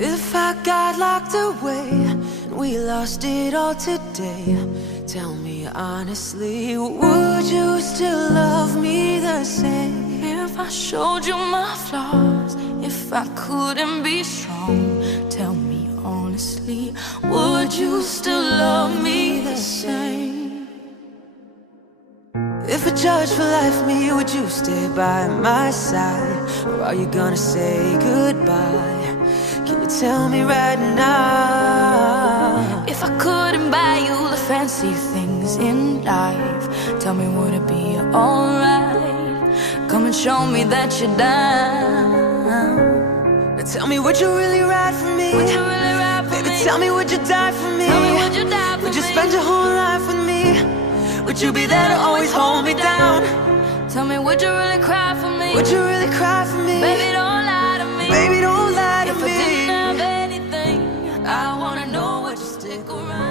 If I got locked away and we lost it all today, tell me honestly, would you still love me the same? If I showed you my flaws, if I couldn't be strong, tell me honestly, would you still love me the same? If a judge for life me, would you stay by my side? Or are you gonna say goodbye? Can you tell me right now? If I couldn't buy you the fancy things in life, tell me, would it be alright? Come and show me that you're down. Now tell me, would you really ride for me? Would you really ride for Baby, me? Tell me, would you die for me? Tell me, would you die for me? Would you spend your whole life with me? Would you be there to always hold me down? Tell me, would you really cry for me? Would you really cry for me? Baby, don't lie to me. Baby, don't lie to me. If I didn't have anything, I wanna know, would you stick around?